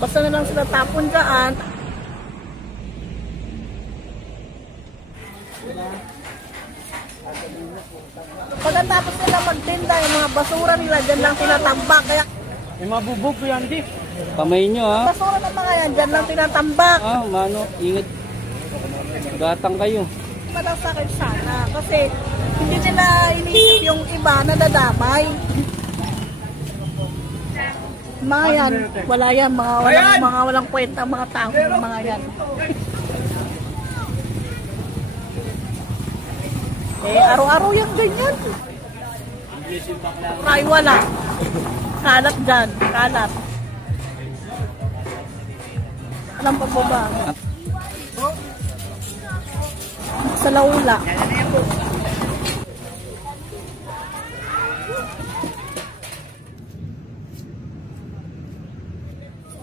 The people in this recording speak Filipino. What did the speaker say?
Basta na lang sila tapon dyan. Pagkatapos nila magtinda, yung mga basura nila dyan lang tinatambak. Kaya yung mga bubog ko yan, di. Kamay nyo, ha? basura ng mga yan, dyan lang tinatambak. Ah, mano, ingat. Gatang kayo. Madang sakit sana. Kasi hindi nila iniisip yung iba na dadamay. Mga yan, wala yan. Mga walang kwenta, mga tao. Mga yan. Araw-araw yan ganyan. Ay, wala. Kalat dyan. Kalat. Alam pa ba? Sa laula.